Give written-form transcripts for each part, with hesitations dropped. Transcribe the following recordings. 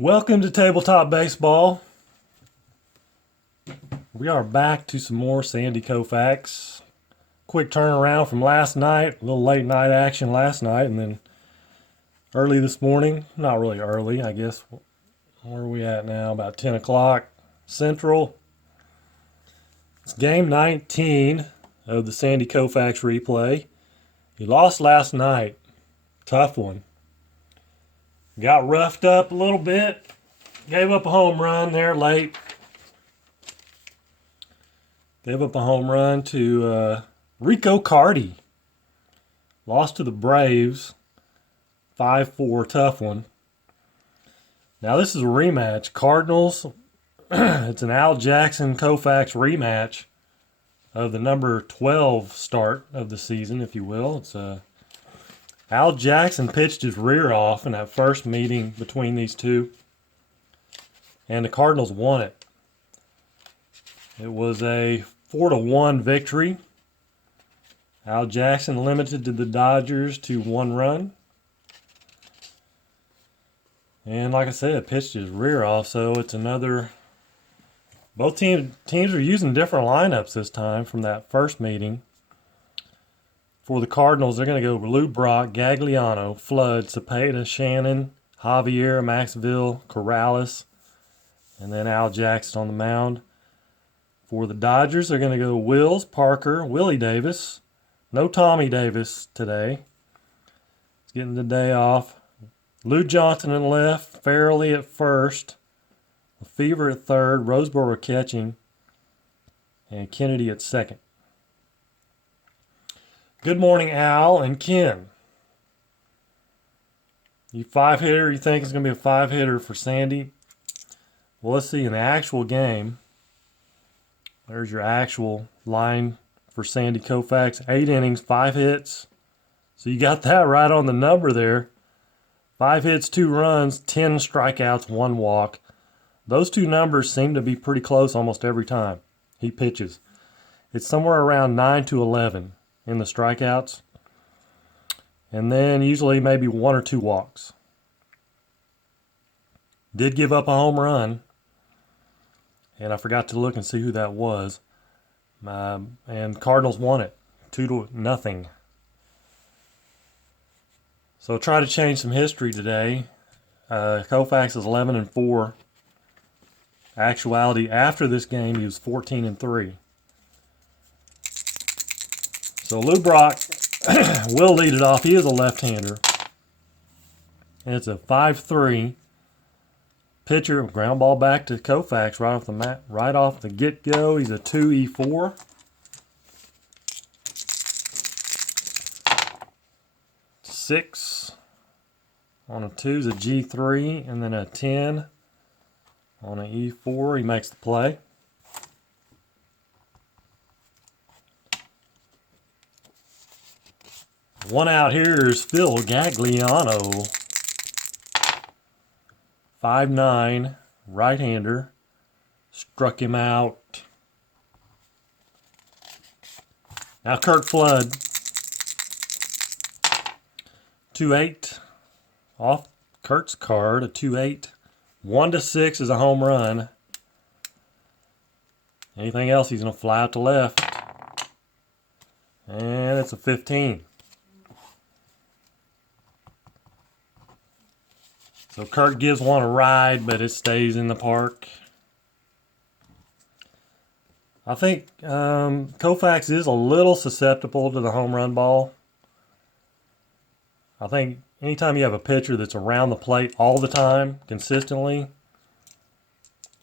Welcome to Tabletop Baseball. We are back to some more Sandy Koufax. Quick turnaround from last night, a little late night action last night, and then early this morning. Not really early, I guess. Where are we at now? About 10 o'clock Central. It's game 19 of the Sandy Koufax replay. He lost last night. Tough one. Got roughed up a little bit. Gave up a home run there late. Gave up a home run to Rico Carty. Lost to the Braves. 5-4, tough one. Now this is a rematch. Cardinals. It's an Al Jackson Koufax rematch of the number 12 start of the season, if you will. It's Al Jackson pitched his rear off in that first meeting between these two, and the Cardinals won it. It was a 4-1 victory. Al Jackson limited to the Dodgers to 1 run. And like I said, pitched his rear off, so it's another... Both teams are using different lineups this time from that first meeting. For the Cardinals, they're going to go Lou Brock, Gagliano, Flood, Cepeda, Shannon, Javier, Maxville, Corrales, and then Al Jackson on the mound. For the Dodgers, they're going to go Wills, Parker, Willie Davis. No Tommy Davis today. He's getting the day off. Lou Johnson in left, Farrelly at first, Fever at third, Roseboro catching, and Kennedy at second. Good morning, Al and Ken. You 5-hitter, you think it's going to be a 5-hitter for Sandy? Well, let's see in the actual game. There's your actual line for Sandy Koufax. 8 innings, 5 hits. So you got that right on the number there. 5 hits, 2 runs, 10 strikeouts, 1 walk. Those two numbers seem to be pretty close almost every time he pitches. It's somewhere around 9 to 11 in the strikeouts. And then usually maybe 1 or 2 walks. Did give up a home run. And I forgot to look and see who that was. And Cardinals won it 2-0. So try to change some history today. Koufax is 11-4. Actuality, after this game, he was 14-3. So Lou Brock will lead it off. He is a left-hander. And it's a 5-3. Pitcher, ground ball back to Koufax right off the mat, right off the get-go. He's a 2-4. Six on a 2 is a G3, and then a 10 on an E4. He makes the play. One out here is Phil Gagliano. 5'9", right-hander. Struck him out. Now Kurt Flood. 2-8. Off Kurt's card, a 2-8. 1-6 is a home run. Anything else, he's going to fly out to left. And it's a 15. So Kurt gives one a ride, but it stays in the park. I think Koufax is a little susceptible to the home run ball. I think anytime you have a pitcher that's around the plate all the time, consistently,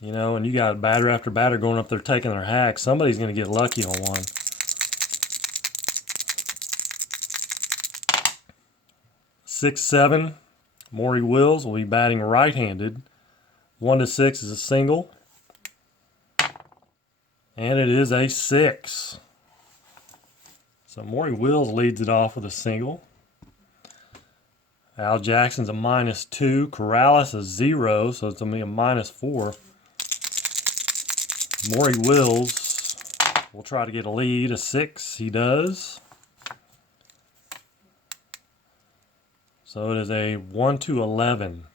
you know, and you got batter after batter going up there taking their hack, somebody's going to get lucky on one. 6-7. Maury Wills will be batting right-handed. 1-6 is a single. And it is a 6. So Maury Wills leads it off with a single. Al Jackson's a -2. Corrales a 0, so it's going to be a -4. Maury Wills will try to get a lead, a 6. He does. So it is a 1-11.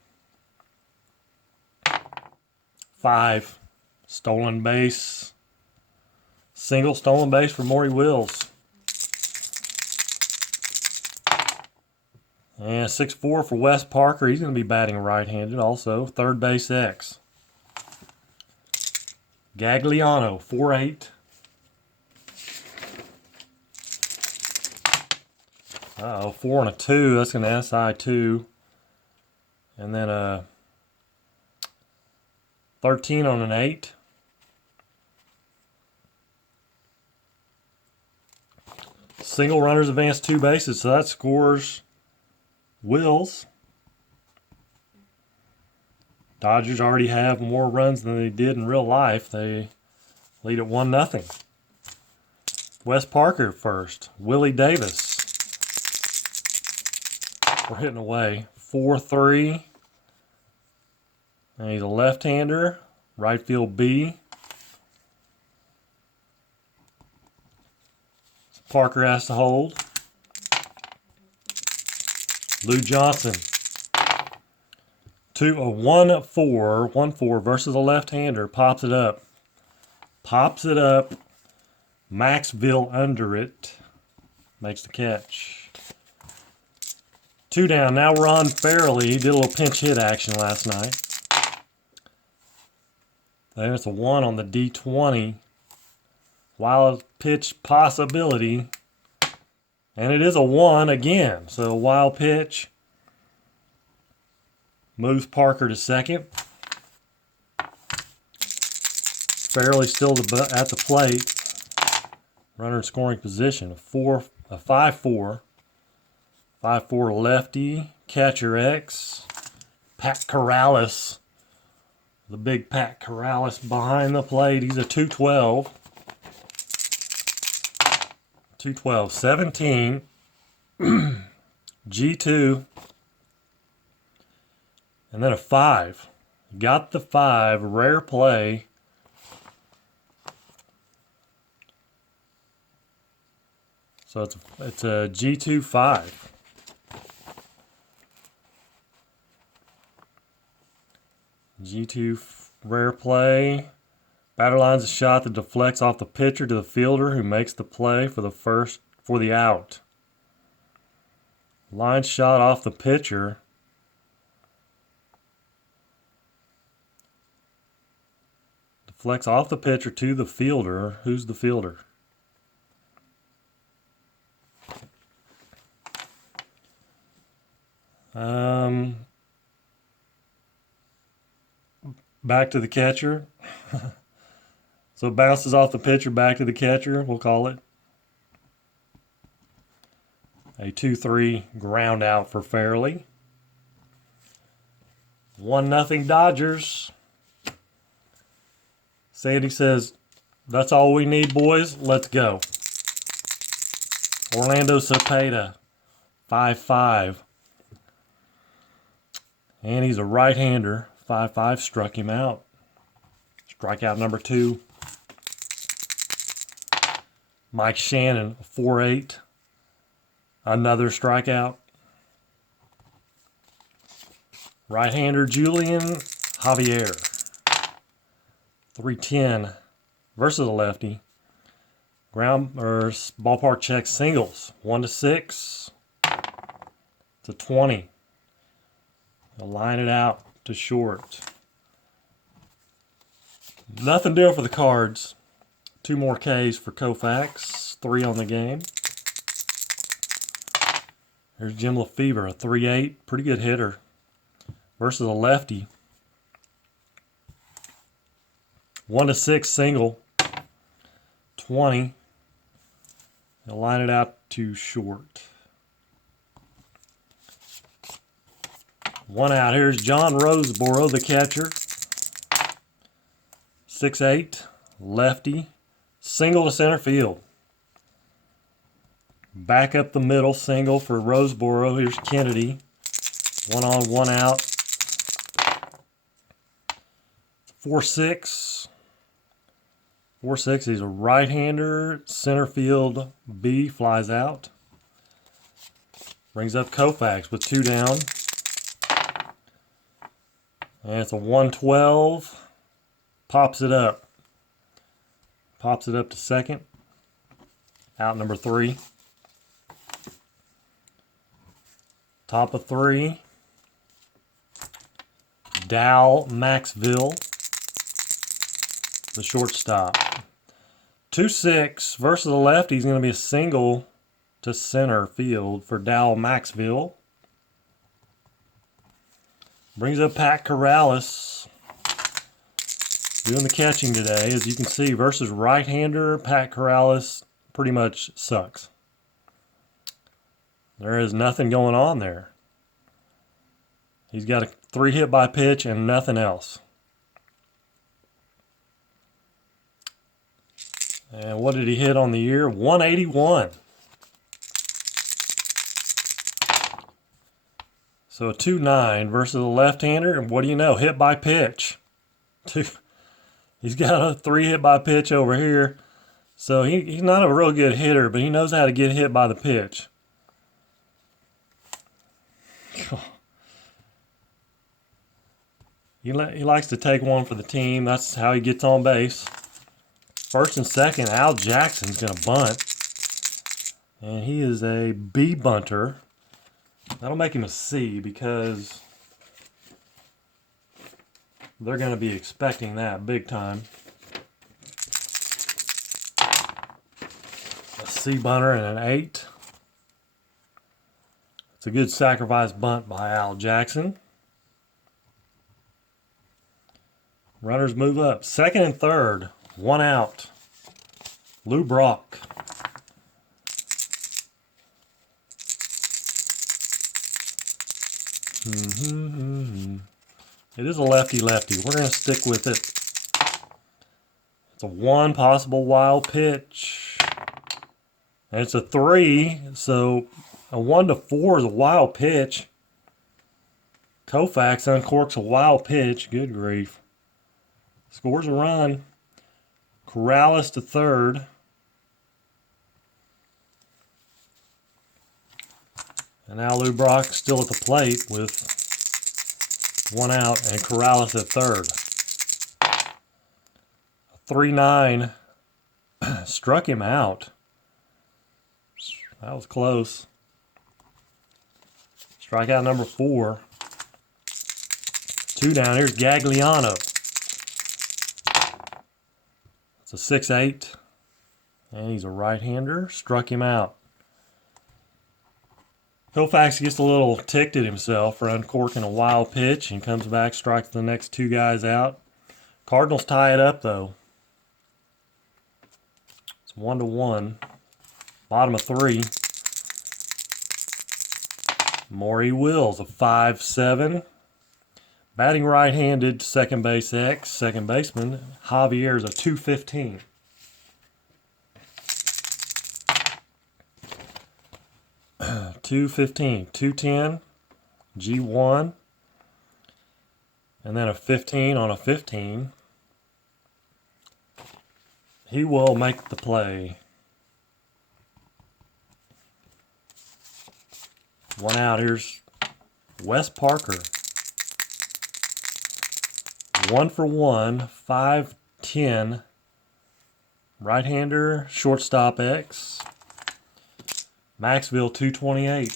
5. Stolen base. Single stolen base for Maury Wills. And 6-4 for Wes Parker. He's going to be batting right-handed also. Third base X. Gagliano, 4-8. Uh-oh, 4 and a 2. That's an SI2. And then a 13 on an 8. Single runners advance 2 bases, so that scores Wills. Dodgers already have more runs than they did in real life. They lead at 1-0. Wes Parker first. Willie Davis. We're hitting away. 4-3. And he's a left-hander. Right field B. Parker has to hold. Lou Johnson. 1-4 versus a left-hander. Pops it up. Pops it up. Maxville under it. Makes the catch. 2 down. Now we're on Fairley. He did a little pinch hit action last night. Then it's a 1 on the D20. Wild pitch possibility. And it is a 1 again. So wild pitch. Moves Parker to second. Fairley still at the plate. Runner in scoring position. A 5-4. 5-4 lefty. Catcher X. Pat Corrales. The big Pat Corrales behind the plate. He's a 2-12. 17. G2. And then a 5. Got the 5. Rare play. So it's a G2 5. G2 rare play. Batter lines a shot that deflects off the pitcher to the fielder who makes the play for the out. Line shot off the pitcher. Deflects off the pitcher to the fielder. Who's the fielder? Back to the catcher. So it bounces off the pitcher back to the catcher, we'll call it. A 2-3 ground out for Fairley. 1-0 Dodgers. Sandy says, that's all we need, boys. Let's go. Orlando Cepeda, 5-5. And he's a right-hander. 5-5 struck him out. Strikeout number 2. Mike Shannon, 4-8. Another strikeout. Right-hander Julian Javier. 3-10 versus a lefty. Ballpark check singles. 1-6 to 20. They'll line it out to short. Nothing doing for the Cards. 2 more Ks for Koufax. 3 on the game. There's Jim Lefevre, a 3-8. Pretty good hitter. Versus a lefty. 1-6 single. 20. They'll line it out to short. 1 out. Here's John Roseboro, the catcher. 6-8. Lefty. Single to center field. Back up the middle. Single for Roseboro. Here's Kennedy. 1 on, 1 out. 4-6. 4-6. He's a right-hander. Center field B flies out. Brings up Koufax with 2 down. And it's a 1-12. Pops it up. Pops it up to second. Out number 3. Top of 3. Dal Maxville, the shortstop. 2-6 versus the lefty. He's going to be a single to center field for Dal Maxville. Brings up Pat Corrales doing the catching today. As you can see, versus right-hander, Pat Corrales pretty much sucks. There is nothing going on there. He's got a 3 hit by pitch and nothing else. And what did he hit on the year? 181. So a 2-9 versus a left-hander, and what do you know? Hit by pitch. He's got a 3 hit by pitch over here. So he's not a real good hitter, but he knows how to get hit by the pitch. He likes to take one for the team. That's how he gets on base. First and second, Al Jackson's going to bunt. And he is a B bunter. That'll make him a C because they're going to be expecting that big time. A C bunter and an 8. It's a good sacrifice bunt by Al Jackson. Runners move up. Second and third. 1 out. Lou Brock. It is a lefty-lefty. We're going to stick with it. It's a 1 possible wild pitch. And it's a 3, so a 1-4 is a wild pitch. Koufax uncorks a wild pitch. Good grief. Scores a run. Corrales to third. And now Lou Brock still at the plate with 1 out and Corrales at third. 3-9 struck him out. That was close. Strikeout number 4. 2 down. Here's Gagliano. It's a 6-8. And he's a right-hander. Struck him out. Koufax gets a little ticked at himself for uncorking a wild pitch and comes back, strikes the next 2 guys out. Cardinals tie it up, though. It's 1-1. Bottom of 3. Maury Wills, a 5-7. Batting right-handed, second base X. Second baseman, Javier's a 2-15. .215, 210, G1, and then a 15 on a 15. He will make the play. 1 out. Here's Wes Parker. 1 for 1, 5-10. Right-hander, shortstop X. Maxville 228.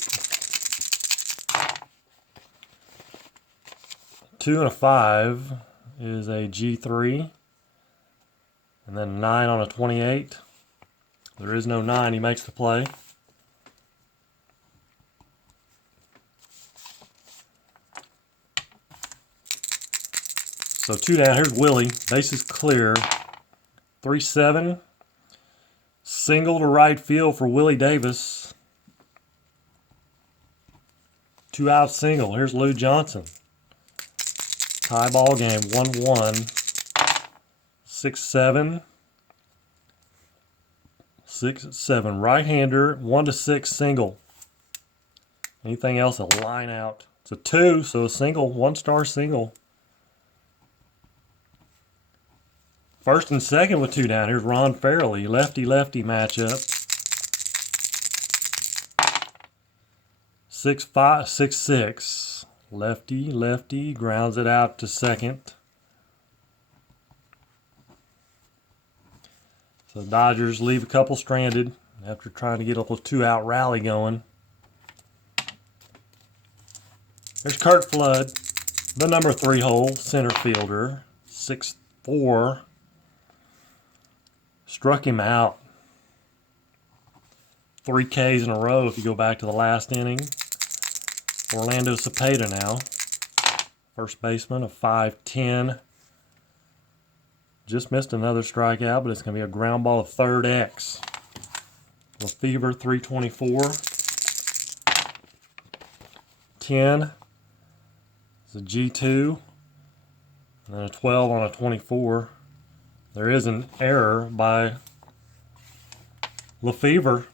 2 and a 5 is a G3. And then 9 on a 28. There is no 9. He makes the play. So 2 down. Here's Willie. Base is clear. 3-7. Single to right field for Willie Davis. 2 out single. Here's Lou Johnson. Tie ball game. 1-1. 6-7. 6-7. Right-hander. 1-6 single. Anything else? A line out. It's a 2, so a single. 1-star single. First and second with 2 down. Here's Ron Fairley. Lefty-lefty matchup. 6-5, 6-6. Lefty, lefty. Grounds it out to second. So the Dodgers leave a couple stranded after trying to get a little 2-out rally going. There's Kurt Flood, the number 3 hole center fielder, 6'4". Struck him out. 3 Ks in a row if you go back to the last inning. Orlando Cepeda now. First baseman of 5'10". Just missed another strikeout, but it's going to be a ground ball of third X. Lefevre, 324. 10 is a G2. And then a 12 on a 24. There is an error by Lefevre.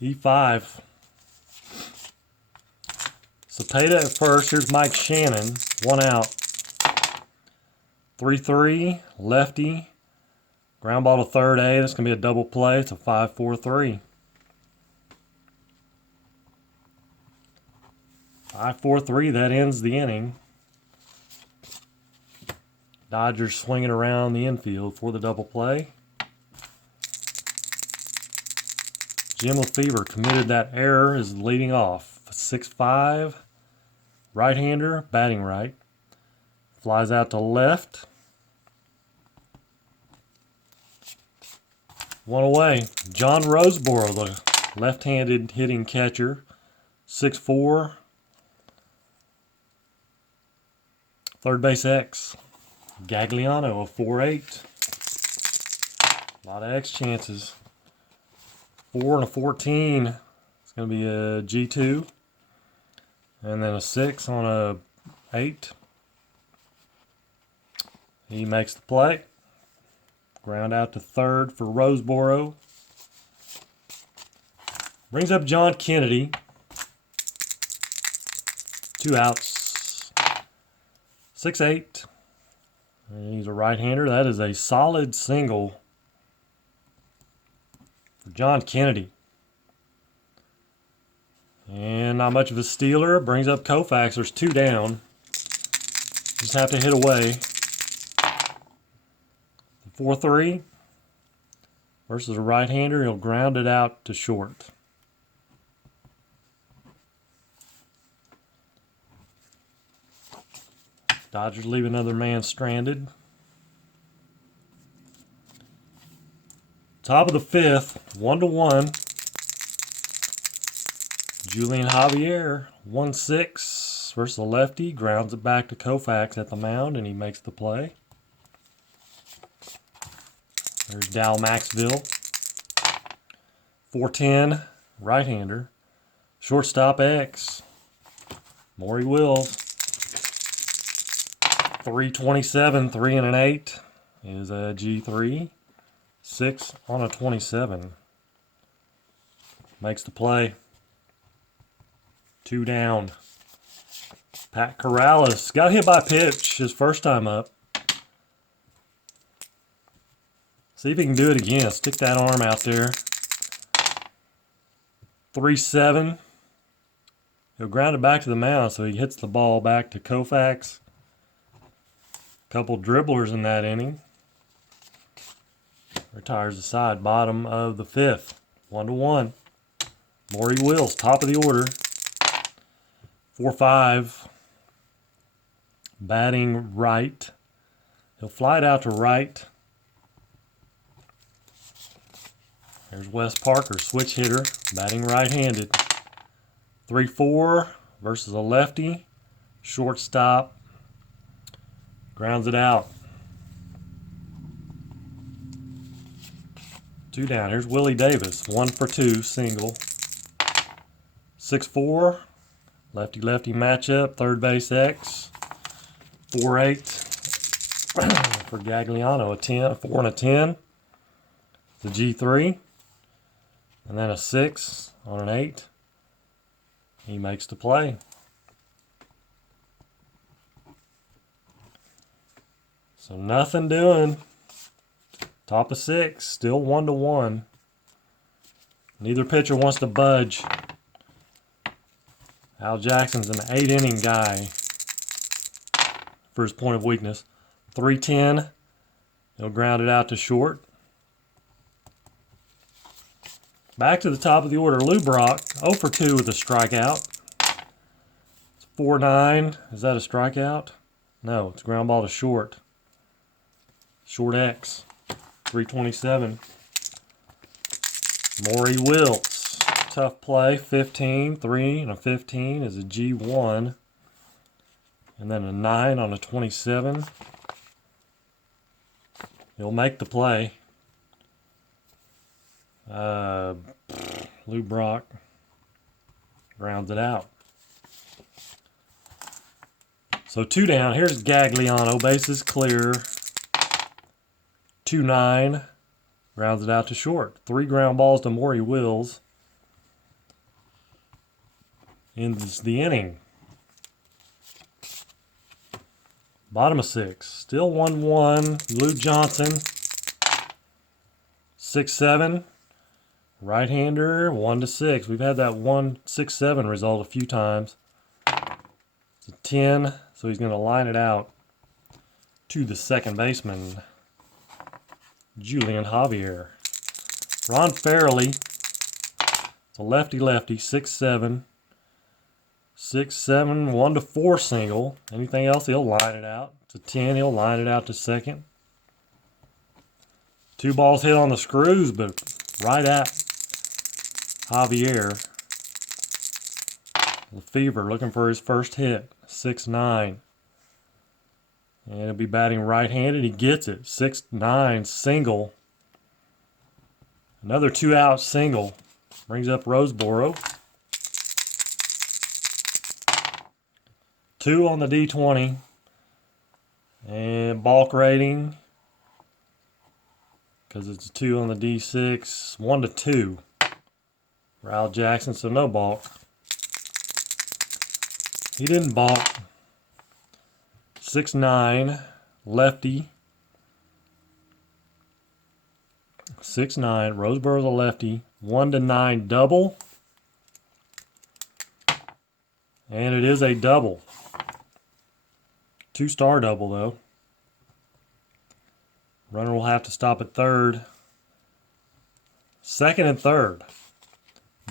E5. Cepeda at first. Here's Mike Shannon. 1 out. 3-3. Lefty. Ground ball to third A. That's going to be a double play. It's a 5-4-3. 5-4-3. That ends the inning. Dodgers swinging around the infield for the double play. Jim Lefevre committed that error, is leading off. 6'5", right-hander, batting right. Flies out to left. 1 away. John Roseboro, the left-handed hitting catcher. 6'4", third base X. Gagliano, a 4'8". A lot of X chances. 4 and a 14. It's going to be a G2. And then a 6 on a 8. He makes the play. Ground out to third for Roseboro. Brings up John Kennedy. 2 outs. 6'8". And he's a right-hander. That is a solid single for John Kennedy. And not much of a stealer. Brings up Koufax. There's 2 down. Just have to hit away. 4-3 versus a right-hander. He'll ground it out to short. Dodgers leave another man stranded. Top of the 5th, 1-1. Julian Javier, 1-6 versus a lefty. Grounds it back to Koufax at the mound, and he makes the play. There's Dal Maxville. 4'10", right-hander. Shortstop X. Maury Wills. 327, 3 and an 8 is a G3. 6 on a 27. Makes the play. 2 down. Pat Corrales got hit by a pitch his first time up. See if he can do it again. Stick that arm out there. 3-7. He'll ground it back to the mound, so he hits the ball back to Koufax. Couple dribblers in that inning. Retires the side. Bottom of the 5th. 1-1. Maury Wills, top of the order. 4-5. Batting right. He'll fly it out to right. There's Wes Parker, switch hitter, batting right-handed. 3-4 versus a lefty. Shortstop. Grounds it out. 2 down. Here's Willie Davis. 1 for 2, single. 6-4. Lefty-lefty matchup. Third base X. 4-8 for Gagliano. A 10, 4 and a 10. The G3. And then a 6 on an 8. He makes the play. So nothing doing. Top of 6, still 1-1. Neither pitcher wants to budge. Al Jackson's an 8-inning guy for his point of weakness. 3-10 He'll ground it out to short. Back to the top of the order, Lou Brock, 0 for 2 with a strikeout. It's 4-9. Is that a strikeout? No, it's ground ball to short. Short X. 327. Maury Wiltz. Tough play. 15. 3 and a 15 is a G1. And then a 9 on a 27. He'll make the play. Lou Brock grounds it out. So 2 down. Here's Gagliano. Bases clear. 2-9. Grounds it out to short. 3 ground balls to Maury Wills. Ends the inning. Bottom of 6. Still 1-1. Lou Johnson. 6-7. Right-hander, 1-6. We've had that 1-6-7 result a few times. It's a 10, so he's going to line it out to the second baseman, Julian Javier. Ron Farrelly. It's a lefty-lefty, 6-7. 6-7, 1-4 single. Anything else, he'll line it out. It's a 10, he'll line it out to second. 2 balls hit on the screws, but right at Javier. Lefevre looking for his first hit. 6-9. And he'll be batting right-handed. He gets it. 6-9 single. Another 2-out single. Brings up Roseboro. 2 on the D20. And balk rating, because it's a 2 on the D6, 1-2. Raul Jackson, so no balk. He didn't balk. 6-9, lefty. 6-9, Roseboro's a lefty. 1-9 double. And it is a double. 2-star double, though. Runner will have to stop at third. Second and third.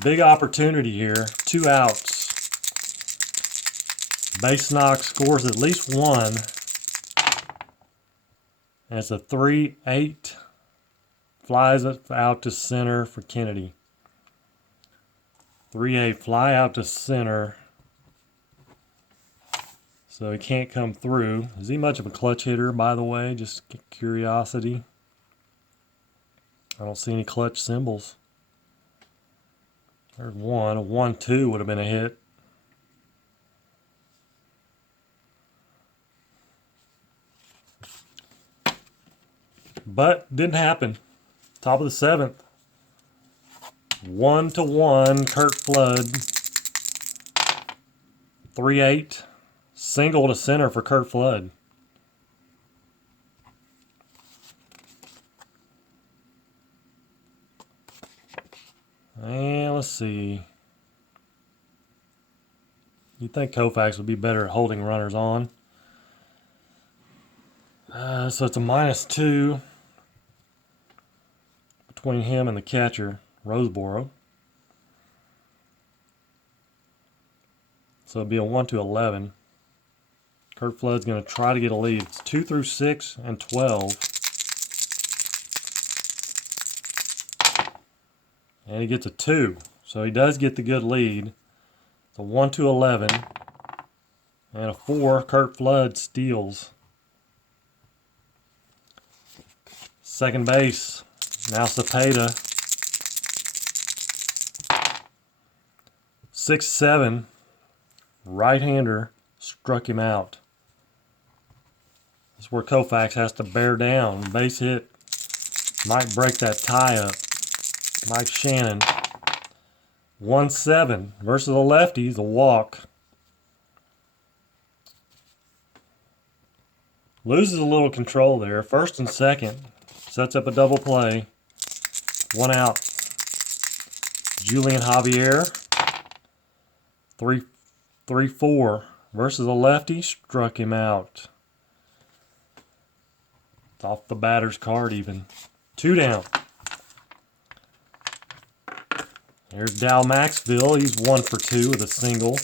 Big opportunity here. 2 outs. Base knock scores at least 1. And it's a 3-8. Flies it out to center for Kennedy. 3-8. Fly out to center. So he can't come through. Is he much of a clutch hitter, by the way? Just curiosity. I don't see any clutch symbols. There's one. A 1-2 would have been a hit. But didn't happen. Top of the 7th. 1-1. Kurt Flood. 3-8. Single to center for Kurt Flood. And let's see. You'd think Koufax would be better at holding runners on. So it's a -2 between him and the catcher, Roseboro. So it'll be a 1-11. Kurt Flood's going to try to get a lead. It's 2 through 6 and 12. And he gets a 2. So he does get the good lead. It's a 1-11. And a 4. Kurt Flood steals. Second base. Now Cepeda. 6-7. Right-hander struck him out. That's where Koufax has to bear down. Base hit might break that tie up. Mike Shannon. 1-7 versus a lefty. He's a walk. Loses a little control there. First and second. Sets up a double play. 1 out. Julian Javier. 3-4 versus a lefty. Struck him out. It's off the batter's card even. 2 down. Here's Dow Maxville. He's 1 for 2 with a single.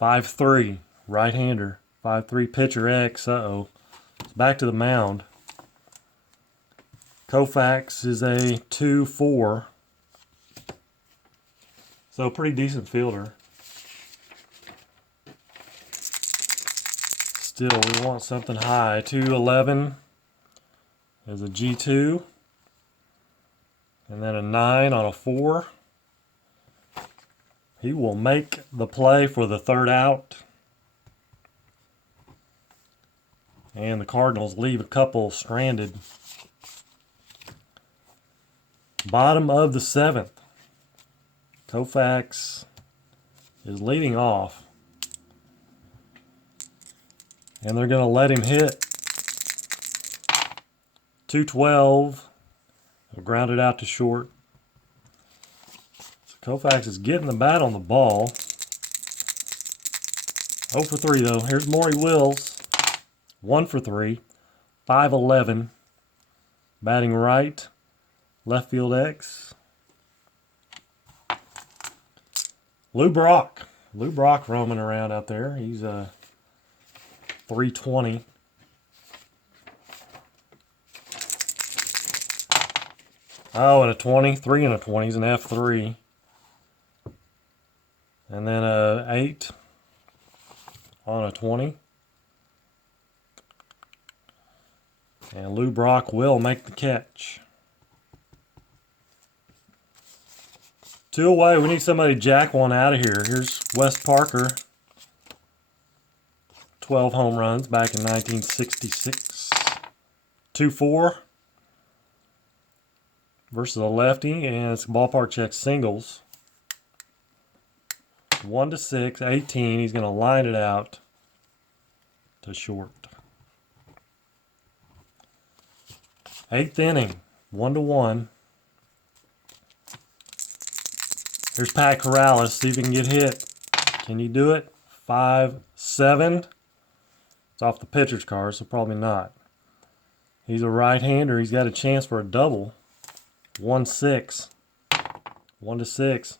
5-3. Right-hander. 5-3 pitcher X. Uh-oh. It's back to the mound. Koufax is a 2-4. So pretty decent fielder. Still, we want something high. 2-11 is a G2. And then a 9 on a 4. He will make the play for the 3rd out. And the Cardinals leave a couple stranded. Bottom of the 7th. Koufax is leading off. And they're going to let him hit. 2-12. Grounded out to short. So Koufax is getting the bat on the ball. 0 for 3 though. Here's Maury Wills. 1 for 3. 5-11. Batting right. Left field X. Lou Brock. Lou Brock roaming around out there. He's 320. Oh, and a 20. 3 and a 20. He's an F3. And then a 8 on a 20. And Lou Brock will make the catch. 2 away. We need somebody to jack one out of here. Here's Wes Parker. 12 home runs back in 1966. 2-4 versus a lefty, and it's ballpark check singles. 1-6, 18. He's going to line it out to short. 8th inning, 1-1. Here's Pat Corrales. See if he can get hit. Can you do it? 5-7. It's off the pitcher's card, so probably not. He's a right-hander. He's got a chance for a double. 1-6. 1-6.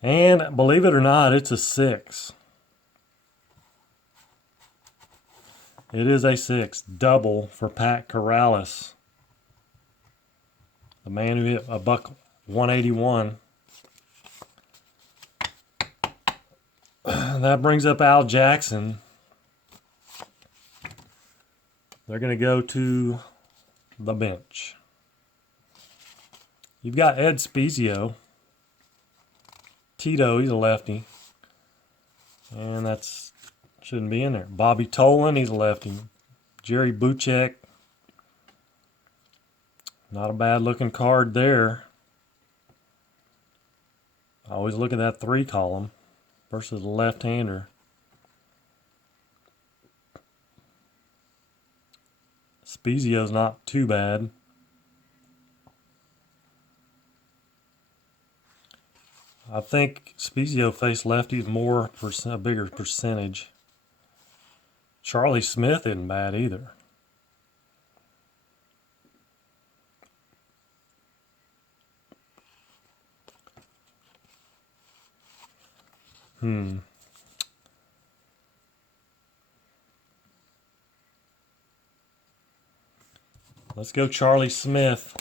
And believe it or not, it's a 6. It is a 6. Double for Pat Corrales. The man who hit a buck 181. That brings up Al Jackson. They're going to go to the bench. You've got Ed Spezio. Tito, he's a lefty. And that's shouldn't be in there. Bobby Tolan, he's a lefty. Jerry Buchek. Not a bad looking card there. I always look at that 3 column versus the left-hander. Spezio's not too bad. I think Spezio faced lefties more, a bigger percentage. Charlie Smith isn't bad either. Let's go Charlie Smith.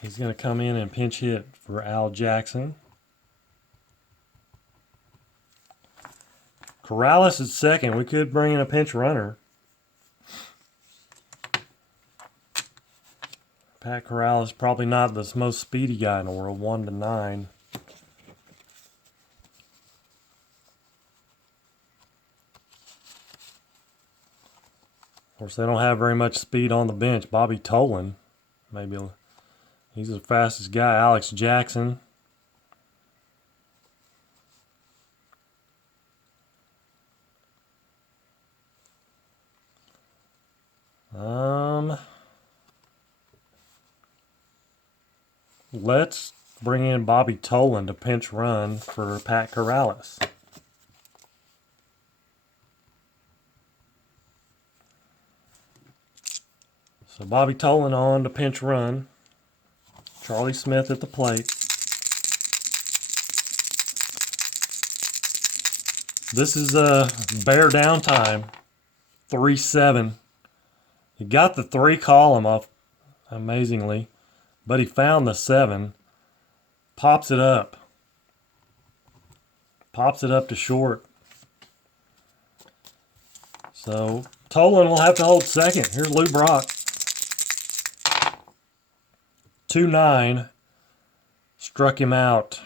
He's going to come in and pinch hit for Al Jackson. Corrales is second. We could bring in a pinch runner. Pat Corrales probably not the most speedy guy in the world. 1-9. Of course, they don't have very much speed on the bench. Bobby Tolan, maybe he's the fastest guy. Alex Jackson. Let's bring in Bobby Tolan to pinch run for Pat Corrales. So Bobby Tolan on to pinch run. Charlie Smith at the plate. This is bear down time. 3-7. He got the 3 column off amazingly, but he found the 7. Pops it up. Pops it up to short. So Tolan will have to hold second. Here's Lou Brock. 2-9. Struck him out.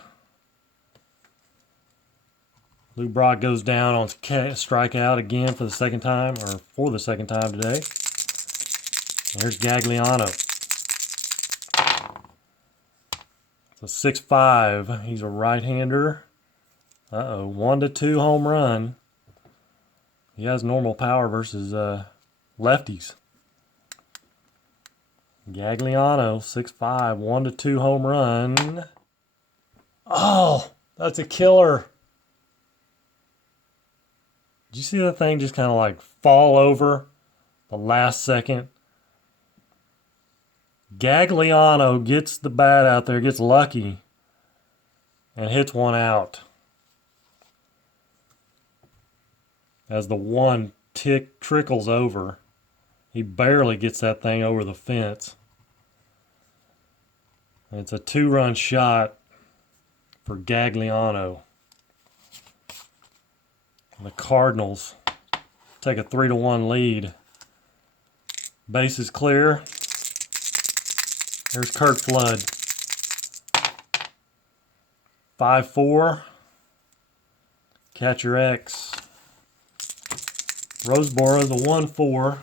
Lou Brock goes down on strikeout again for the second time, or for the second time today. And here's Gagliano. So 6-5. He's a right-hander. 1-2 home run. He has normal power versus lefties. Gagliano, 6'5", 1-2 home run. Oh, that's a killer. Did you see that thing just kind of like fall over the last second? Gagliano gets the bat out there, gets lucky, and hits one out. As the one trickles over, he barely gets that thing over the fence. And it's a 2-run shot for Gagliano. The Cardinals take a 3-1 lead. Base is clear. Here's Kurt Flood. 5-4. Catcher X. Roseboro's a 1-4.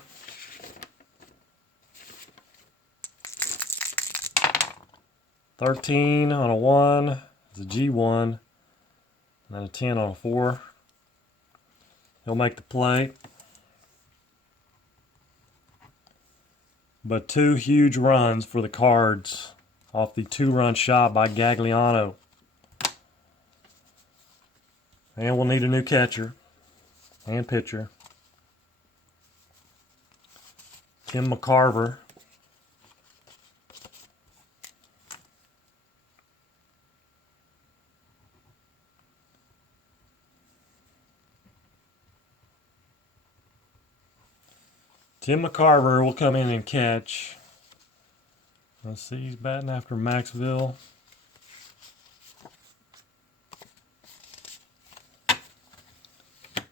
$13 on a 1 is a G1, and then a 10 on a 4. He'll make the play. But 2 huge runs for the Cards off the 2-run shot by Gagliano. And we'll need a new catcher and pitcher. Tim McCarver. Tim McCarver will come in and catch. Let's see, he's batting after Maxville.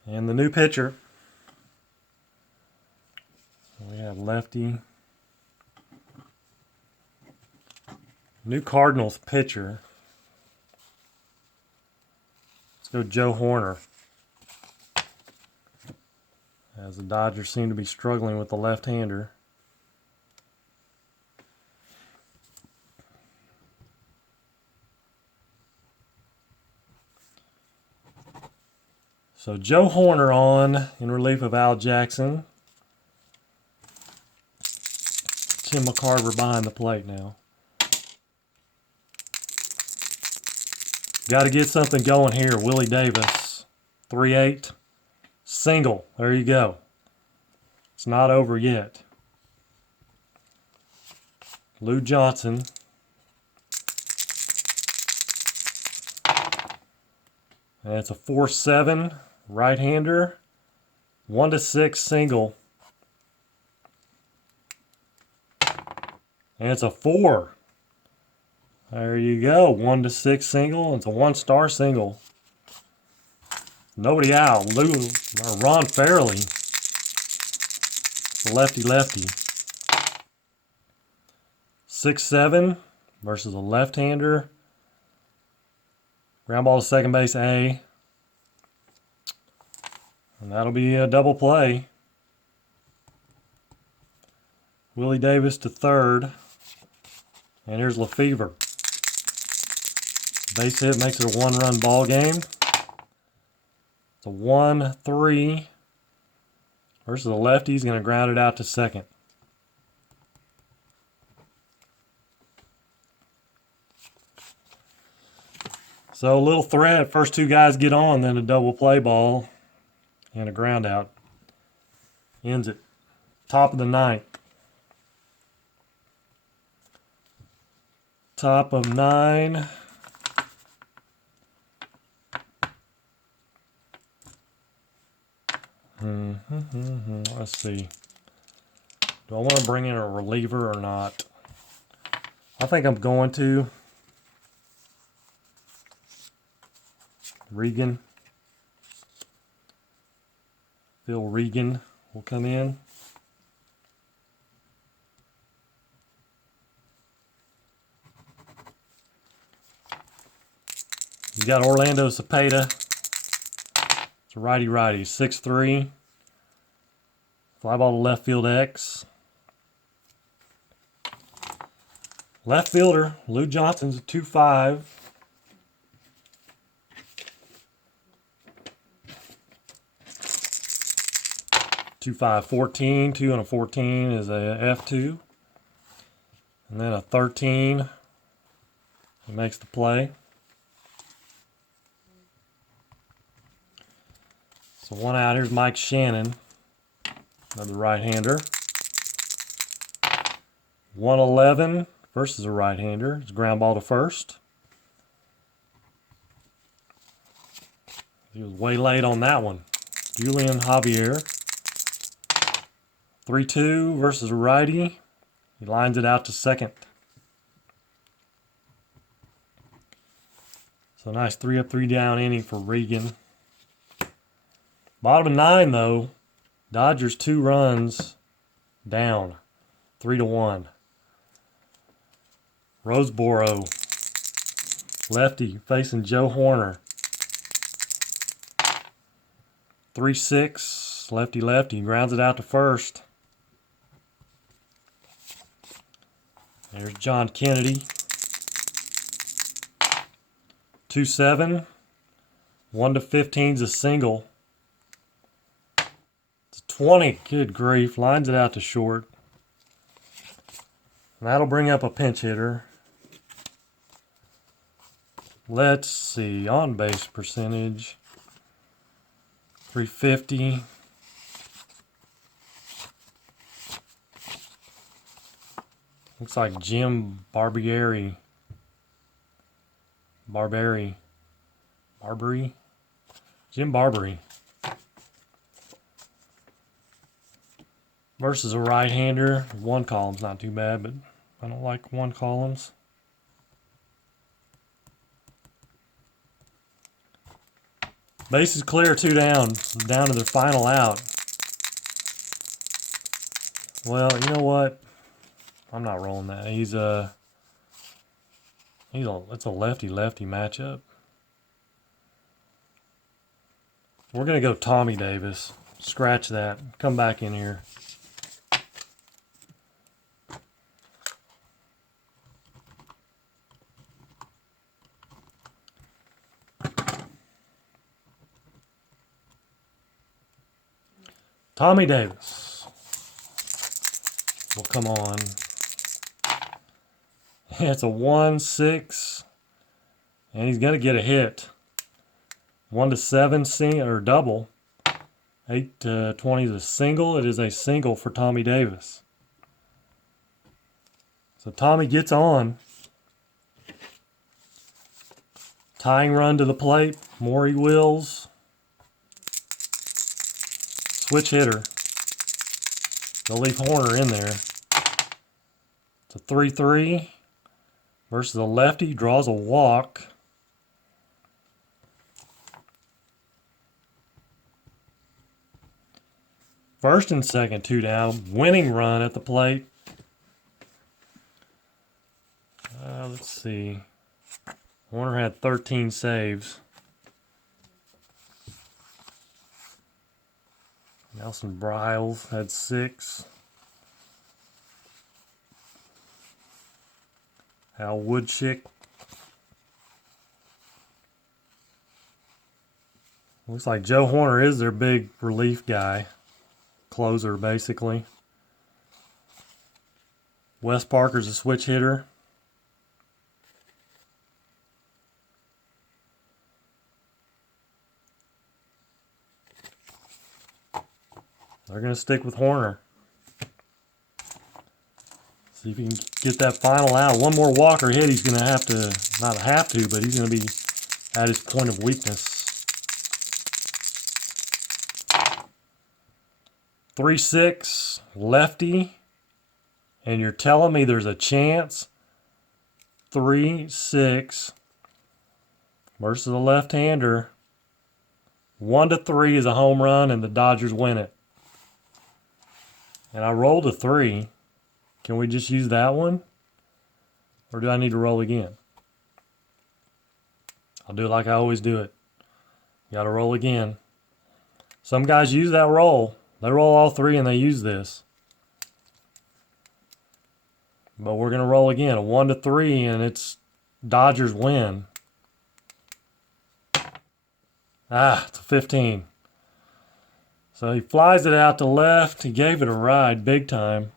And the new pitcher. We have lefty. New Cardinals pitcher. Let's go Joe Horner. As the Dodgers seem to be struggling with the left-hander. So Joe Horner on in relief of Al Jackson. Tim McCarver behind the plate now. Got to get something going here. Willie Davis, 3-8. Single. There you go. It's not over yet. Lou Johnson. And it's a 4-7 right-hander. 1-6 single. And it's a 4. There you go. 1-6 single. It's a 1-star single. Nobody out. Ron Fairley. It's a lefty-lefty. 6-7 versus a left-hander. Ground ball to second base, A. And that'll be a double play. Willie Davis to third. And here's Lefevre. Base hit makes it a 1-run ball game. It's a 1-3 versus the lefty. He's going to ground it out to second. So a little threat. First 2 guys get on, then a double play ball and a ground out. Ends it. Top of the 9th. Top of 9. Let's see. Do I want to bring in a reliever or not? I think I'm going to. Regan. Phil Regan will come in. You got Orlando Cepeda. It's a righty-righty, 6'3". Fly ball to left field X. Left fielder, Lou Johnson's a 2.5. .25 14, 2 and a 14 is a F2. And then a 13. He makes the play. So one out. Here's Mike Shannon, another right-hander. 111 versus a right-hander. It's ground ball to first. He was way late on that one. Julian Javier. 3-2 versus a righty. He lines it out to second. So nice 3 up, 3 down inning for Regan. Bottom of 9 though. Dodgers 2 runs down. 3-1. Roseboro. Lefty facing Joe Horner. 3-6. Lefty. Grounds it out to first. There's John Kennedy. 2-7. 1-15 is a single. It's 20. Good grief. Lines it out to short. And that'll bring up a pinch hitter. Let's see. On base percentage. .350. Looks like Jim Barberi. Jim Barberi. Versus a right-hander. One column's not too bad, but I don't like one columns. Base is clear, 2 down. Down to the final out. Well, you know what? I'm not rolling that. It's a lefty-lefty matchup. We're gonna go Tommy Davis. Scratch that. Come back in here. Tommy Davis will come on. It's a 1-6, and he's going to get a hit. 1-7 sing or double. 8-20 is a single. It is a single for Tommy Davis. So Tommy gets on. Tying run to the plate. Maury Wills. Switch hitter. They'll leave Horner in there. It's a 3-3 versus a lefty. Draws a walk. First and second, 2 down. Winning run at the plate. Let's see. Horner had 13 saves. Nelson Briles had 6. Hal Woodchick. Looks like Joe Horner is their big relief guy. Closer, basically. Wes Parker's a switch hitter. They're going to stick with Horner. See if he can get that final out. One more walker hit, he's going to have to, not have to, but he's going to be at his point of weakness. 3-6, lefty, and you're telling me there's a chance? 3-6 versus a left-hander. 1-3 is a home run, and the Dodgers win it. And I rolled a 3. Can we just use that one? Or do I need to roll again? I'll do it like I always do it. You got to roll again. Some guys use that roll. They roll all 3 and they use this. But we're going to roll again. A 1-3 and it's Dodgers win. It's a 15. So he flies it out to left. He gave it a ride big time.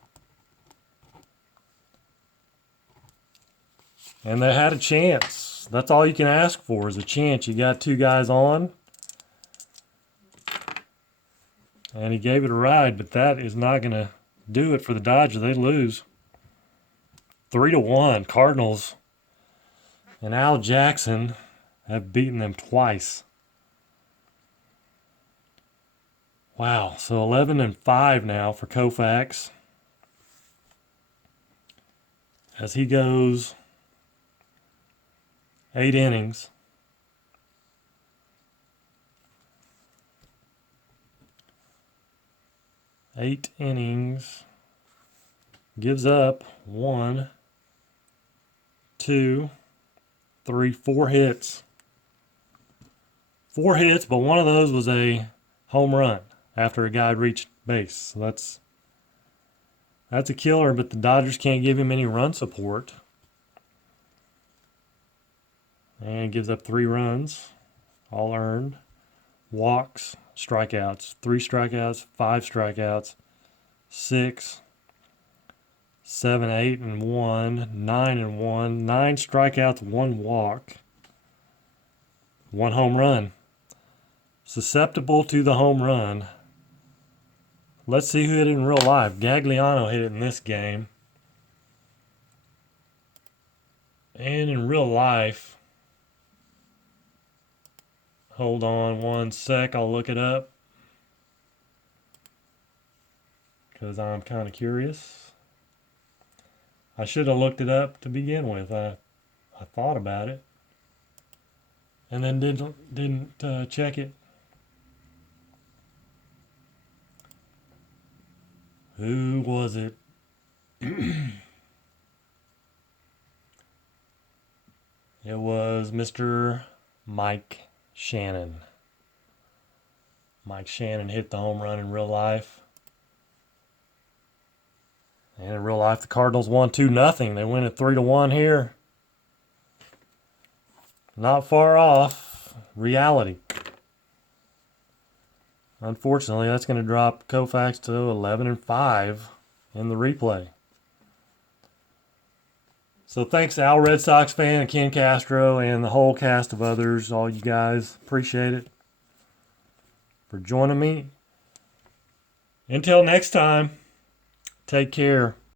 And they had a chance. That's all you can ask for is a chance. You got 2 guys on. And he gave it a ride, but that is not going to do it for the Dodgers. They lose. 3-1. Cardinals and Al Jackson have beaten them twice. Wow. So 11-5 now for Koufax. As he goes 8 innings. 8 innings. Gives up 1, 2, 3, 4 hits. 4 hits, but one of those was a home run after a guy reached base. So that's a killer, but the Dodgers can't give him any run support. And gives up 3 runs, all earned. Walks, strikeouts. 3 strikeouts, 5 strikeouts, 6, 7, 8, and 1, 9 and 1, 9 strikeouts, 1 walk, 1 home run. Susceptible to the home run. Let's see who hit it in real life. Gagliano hit it in this game. And in real life, hold on one sec, I'll look it up. Because I'm kind of curious. I should have looked it up to begin with. I thought about it. And then didn't check it. Who was it? It was Mr. Mike Shannon. Mike Shannon hit the home run in real life. And in real life, the Cardinals won 2-0. They win at 3-1 here. Not far off reality. Unfortunately, that's going to drop Koufax to 11-5 in the replay. So thanks, Al Red Sox fan and Ken Castro and the whole cast of others, all you guys. Appreciate it for joining me. Until next time, take care.